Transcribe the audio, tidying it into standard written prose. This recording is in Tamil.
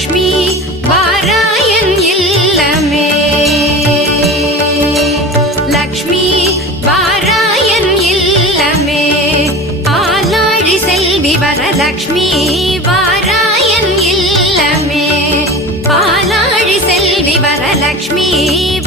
லக்ஷ்மி வாராயன் இல்லமே. லக்ஷ்மி வாராயன் இல்லமே. ஆலாழி செல்வி வரலக்ஷ்மி வாராயன் இல்லமே. ஆலாழி செல்வி வரலக்ஷ்மி